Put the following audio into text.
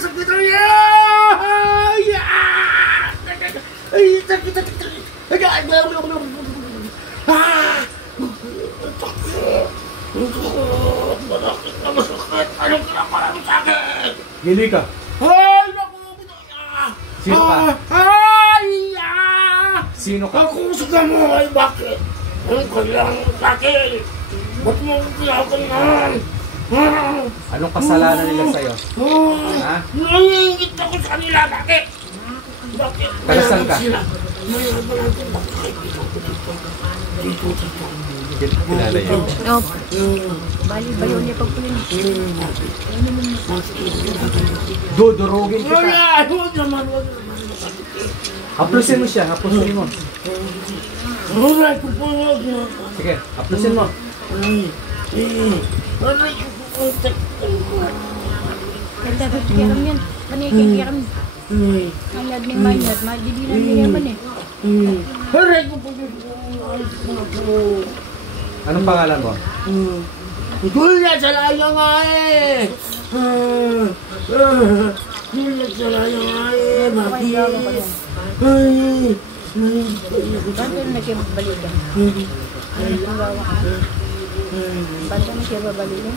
sakit rin! Ay, sakit! Malakit na masakit! Anong kinakalam sa akin? Gili ka. Ay, naku! Sino ka? Ay! Sino ka? Ako sa mo, ay bakit? Anong kailangan mo sa akin? Ba't mo ako kinakalam? Anong kasalanan nila sa'yo? Ha? Nangingit ako sa kanila, bakit? Bakit? Kalasan ka? Mayroon ba natin? Bakit kaibigan ko dito? Dito. Kilala yun. Opo. Bali-bayo niya pagpunin. Dudurugin kita. Wala! Huwag naman. Haplusin mo siya, haplusin mo. Aray ko po. Sige, haplusin mo. Aray ko po. Dapat kiram yan. Manikikiram. Mayad ng mayad. Madidinan niya naman eh. Aray ko po. Aray ko po. Anong pangalan mo? Julia Salaya nga eh! Julia Salaya nga eh! Bakit? Ay! Ba't na siya babalikan? Ba't na siya babalikan?